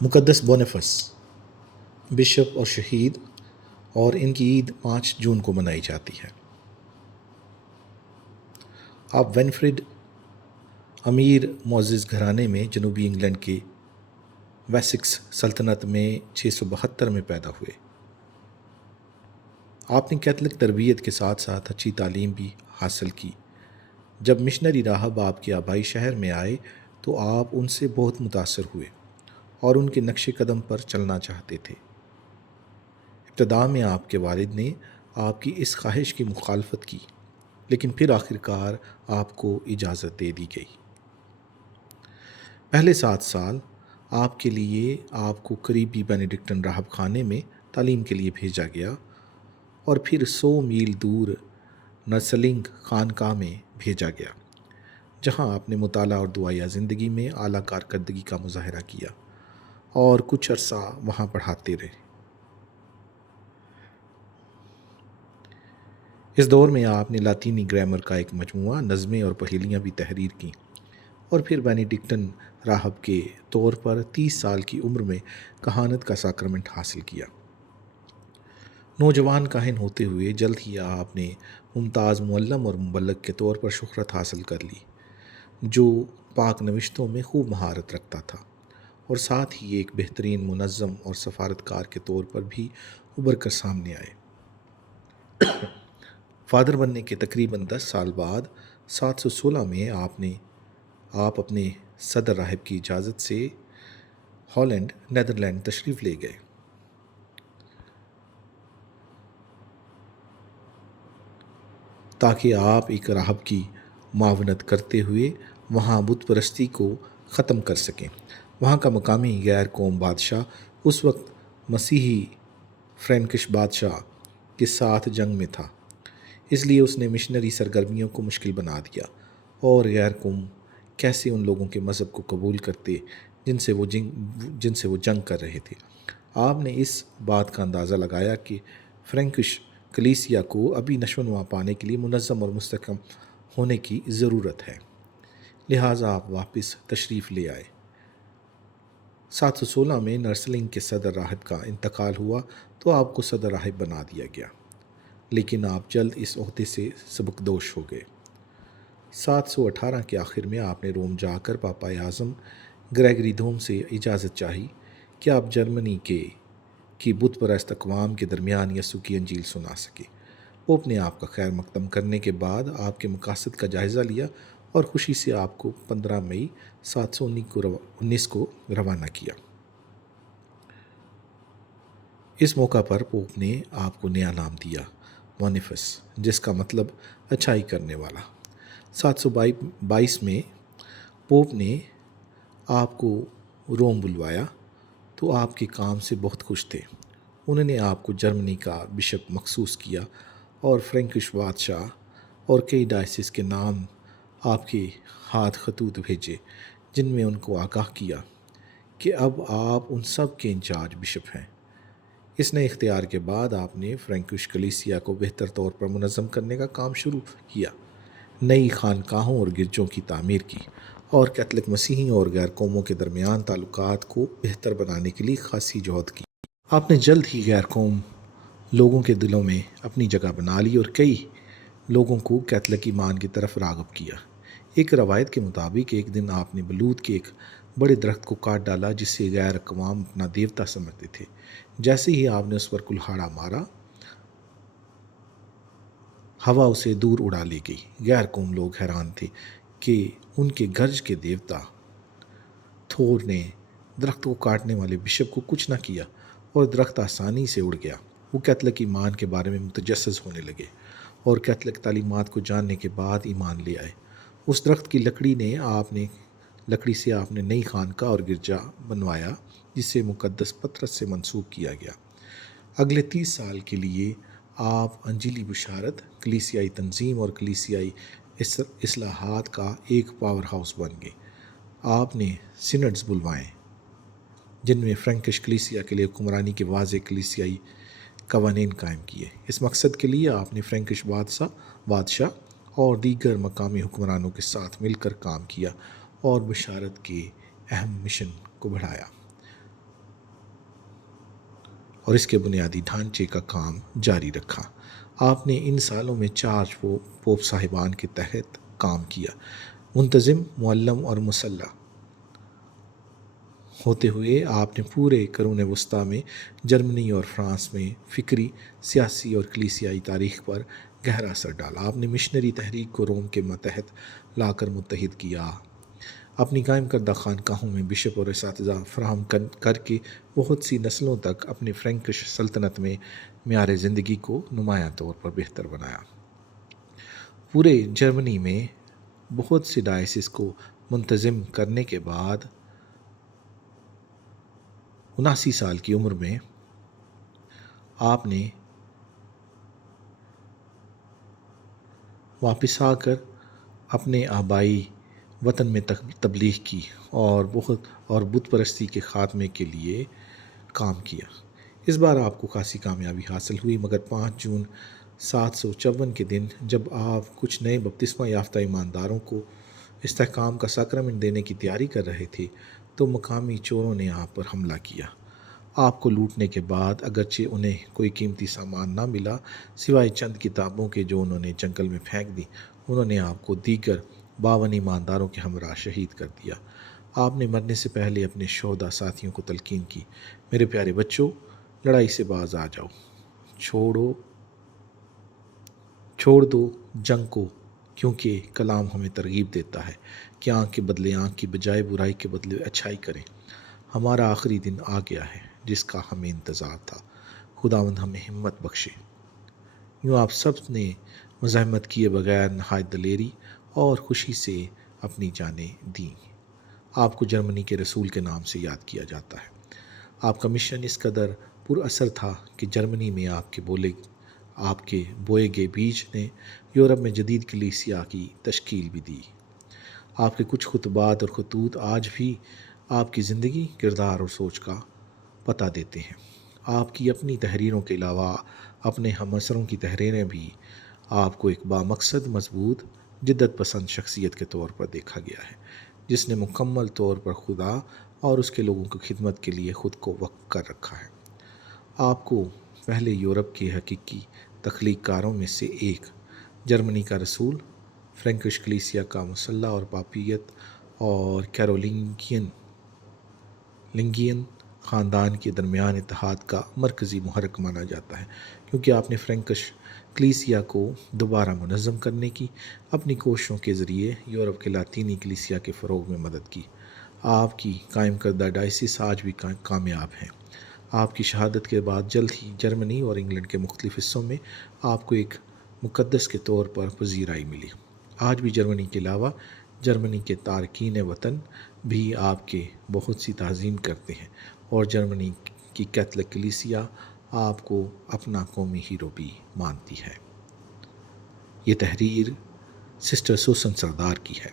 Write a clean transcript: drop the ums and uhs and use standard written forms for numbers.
مقدس بونیفس بشپ اور شہید، اور ان کی عید 5 جون کو منائی جاتی ہے۔ آپ وینفریڈ امیر معزز گھرانے میں جنوبی انگلینڈ کے ویسکس سلطنت میں 672 میں پیدا ہوئے۔ آپ نے کیتھولک تربیت کے ساتھ ساتھ اچھی تعلیم بھی حاصل کی۔ جب مشنری راہب آپ کے آبائی شہر میں آئے تو آپ ان سے بہت متاثر ہوئے اور ان کے نقش قدم پر چلنا چاہتے تھے۔ ابتدا میں آپ کے والد نے آپ کی اس خواہش کی مخالفت کی، لیکن پھر آخرکار آپ کو اجازت دے دی گئی۔ پہلے 7 سال آپ کے لیے آپ کو قریبی بینیڈکٹن راہب خانے میں تعلیم کے لیے بھیجا گیا اور پھر 100 میل دور نرسلنگ خانقاہ میں بھیجا گیا، جہاں آپ نے مطالعہ اور دعائیہ زندگی میں اعلیٰ کارکردگی کا مظاہرہ کیا اور کچھ عرصہ وہاں پڑھاتے رہے۔ اس دور میں آپ نے لاطینی گرامر کا ایک مجموعہ، نظمیں اور پہیلیاں بھی تحریر کیں، اور پھر بینیڈکٹن راہب کے طور پر 30 سال کی عمر میں کہانت کا ساکرمنٹ حاصل کیا۔ نوجوان کاہن ہوتے ہوئے جلد ہی آپ نے ممتاز معلم اور مبلغ کے طور پر شہرت حاصل کر لی، جو پاک نوشتوں میں خوب مہارت رکھتا تھا، اور ساتھ ہی ایک بہترین منظم اور سفارتکار کے طور پر بھی ابھر کر سامنے آئے۔ فادر بننے کے تقریباً 10 سال بعد 716 میں آپ اپنے صدر راہب کی اجازت سے ہالینڈ، نیدرلینڈ تشریف لے گئے۔ تاکہ آپ ایک راہب کی معاونت کرتے ہوئے وہاں بت پرستی کو ختم کر سکیں۔ وہاں کا مقامی غیر قوم بادشاہ اس وقت مسیحی فرینکش بادشاہ کے ساتھ جنگ میں تھا، اس لیے اس نے مشنری سرگرمیوں کو مشکل بنا دیا، اور غیر قوم کیسے ان لوگوں کے مذہب کو قبول کرتے جن سے وہ جنگ کر رہے تھے۔ آپ نے اس بات کا اندازہ لگایا کہ فرینکش کلیسیا کو ابھی نشو و نما پانے کے لیے منظم اور مستحکم ہونے کی ضرورت ہے، لہٰذا آپ واپس تشریف لے آئے۔ 716 میں نرسلنگ کے صدر راہب کا انتقال ہوا تو آپ کو صدر راہب بنا دیا گیا، لیکن آپ جلد اس عہدے سے سبکدوش ہو گئے۔ 718 کے آخر میں آپ نے روم جا کر پاپا اعظم گریگری دوم سے اجازت چاہی کہ آپ جرمنی کی بت پرست اقوام کے درمیان یسوع کی انجیل سنا سکے۔ پوپ نے آپ کا خیر مقدم کرنے کے بعد آپ کے مقاصد کا جائزہ لیا اور خوشی سے آپ کو 15 مئی 719 کو روانہ کیا۔ اس موقع پر پوپ نے آپ کو نیا نام دیا، بونیفس، جس کا مطلب اچھائی کرنے والا۔ 722 میں پوپ نے آپ کو روم بلوایا تو آپ کے کام سے بہت خوش تھے۔ انہوں نے آپ کو جرمنی کا بشپ مخصوص کیا اور فرینکش بادشاہ اور کئی ڈائسس کے نام آپ کے ہاتھ خطوط بھیجے، جن میں ان کو آگاہ کیا کہ اب آپ ان سب کے انچارج بشپ ہیں۔ اس نئے اختیار کے بعد آپ نے فرینکش کلیسیا کو بہتر طور پر منظم کرنے کا کام شروع کیا، نئی خانقاہوں اور گرجوں کی تعمیر کی، اور کیتھولک مسیحیوں اور غیر قوموں کے درمیان تعلقات کو بہتر بنانے کے لیے خاصی جہد کی۔ آپ نے جلد ہی غیر قوم لوگوں کے دلوں میں اپنی جگہ بنا لی اور کئی لوگوں کو کیتھولک ایمان کی طرف راغب کیا۔ ایک روایت کے مطابق ایک دن آپ نے بلوط کے ایک بڑے درخت کو کاٹ ڈالا جسے غیر اقوام اپنا دیوتا سمجھتے تھے۔ جیسے ہی آپ نے اس پر کلہاڑا مارا، ہوا اسے دور اڑا لے گئی۔ غیر قوم لوگ حیران تھے کہ ان کے گرج کے دیوتا تھور نے درخت کو کاٹنے والے بشپ کو کچھ نہ کیا اور درخت آسانی سے اڑ گیا۔ وہ کیتھولک ایمان کے بارے میں متجسس ہونے لگے اور کیتھولک تعلیمات کو جاننے کے بعد ایمان لے آئے۔ اس درخت کی لکڑی سے آپ نے نئی خانقاہ اور گرجا بنوایا، جسے مقدس پطرس سے منسوب کیا گیا۔ اگلے 30 سال کے لیے آپ انجیلی بشارت، کلیسیائی تنظیم اور کلیسیائی اصلاحات کا ایک پاور ہاؤس بن گئے۔ آپ نے سینڈز بلوائے جن میں فرینکش کلیسیا کے لیے حکمرانی کے واضح کلیسیائی قوانین قائم کیے۔ اس مقصد کے لیے آپ نے فرینکش بادشاہ اور دیگر مقامی حکمرانوں کے ساتھ مل کر کام کیا اور بشارت کے اہم مشن کو بڑھایا۔ اور اس کے بنیادی ڈھانچے کا کام جاری رکھا۔ آپ نے ان سالوں میں 4 پوپ صاحبان کے تحت کام کیا، منتظم، معلم اور مسلح ہوتے ہوئے آپ نے پورے قرون وسطیٰ میں جرمنی اور فرانس میں فکری، سیاسی اور کلیسیائی تاریخ پر گہرا اثر ڈالا۔ آپ نے مشنری تحریک کو روم کے ماتحت لا کر متحد کیا۔ اپنی قائم کردہ خانقاہوں میں بشپ اور اساتذہ فراہم کر کے بہت سی نسلوں تک اپنے فرینکش سلطنت میں معیار زندگی کو نمایاں طور پر بہتر بنایا۔ پورے جرمنی میں بہت سے ڈائسس کو منتظم کرنے کے بعد 79 سال کی عمر میں آپ نے واپس آ کر اپنے آبائی وطن میں تبلیغ کی اور بت پرستی کے خاتمے کے لیے کام کیا۔ اس بار آپ کو خاصی کامیابی حاصل ہوئی، مگر 5 جون 754 کے دن جب آپ کچھ نئے بپتسمہ یافتہ ایمانداروں کو استحکام کا ساکرامنٹ دینے کی تیاری کر رہے تھے تو مقامی چوروں نے آپ پر حملہ کیا۔ آپ کو لوٹنے کے بعد اگرچہ انہیں کوئی قیمتی سامان نہ ملا سوائے چند کتابوں کے جو انہوں نے جنگل میں پھینک دی، انہوں نے آپ کو دیگر 52 ایمانداروں کے ہمراہ شہید کر دیا۔ آپ نے مرنے سے پہلے اپنے شہداء ساتھیوں کو تلقین کی، میرے پیارے بچوں، لڑائی سے باز آ جاؤ، چھوڑ دو جنگ کو، کیونکہ کلام ہمیں ترغیب دیتا ہے کہ آنکھ کے بدلے آنکھ کی بجائے برائی کے بدلے اچھائی کریں۔ ہمارا آخری دن آ گیا ہے جس کا ہمیں انتظار تھا، خداوند ہمیں ہمت بخشے۔ یوں آپ سب نے مزاحمت کیے بغیر نہایت دلیری اور خوشی سے اپنی جانیں دیں۔ آپ کو جرمنی کے رسول کے نام سے یاد کیا جاتا ہے۔ آپ کا مشن اس قدر پر اثر تھا کہ جرمنی میں آپ کے بوئے گئے بیج نے یورپ میں جدید کلیسیا کی تشکیل بھی دی۔ آپ کے کچھ خطبات اور خطوط آج بھی آپ کی زندگی، کردار اور سوچ کا پتہ دیتے ہیں۔ آپ کی اپنی تحریروں کے علاوہ اپنے ہم عصروں کی تحریریں بھی آپ کو ایک بامقصد، مضبوط، جدت پسند شخصیت کے طور پر دیکھا گیا ہے، جس نے مکمل طور پر خدا اور اس کے لوگوں کی خدمت کے لیے خود کو وقف کر رکھا ہے۔ آپ کو پہلے یورپ کے حقیقی تخلیق کاروں میں سے ایک، جرمنی کا رسول، فرینکش کلیسیا کا مسلح اور پاپیت اور کیرولنگین خاندان کے درمیان اتحاد کا مرکزی محرک مانا جاتا ہے، کیونکہ آپ نے فرینکش کلیسیا کو دوبارہ منظم کرنے کی اپنی کوششوں کے ذریعے یورپ کے لاطینی کلیسیا کے فروغ میں مدد کی۔ آپ کی قائم کردہ ڈائسس آج بھی کامیاب ہیں۔ آپ کی شہادت کے بعد جلد ہی جرمنی اور انگلینڈ کے مختلف حصوں میں آپ کو ایک مقدس کے طور پر پذیرائی ملی۔ آج بھی جرمنی کے علاوہ جرمنی کے تارکین وطن بھی آپ کے بہت سی تعظیم کرتے ہیں اور جرمنی کی کیتھولک کلیسیا آپ کو اپنا قومی ہیرو بھی مانتی ہے۔ یہ تحریر سسٹر سوسن سردار کی ہے۔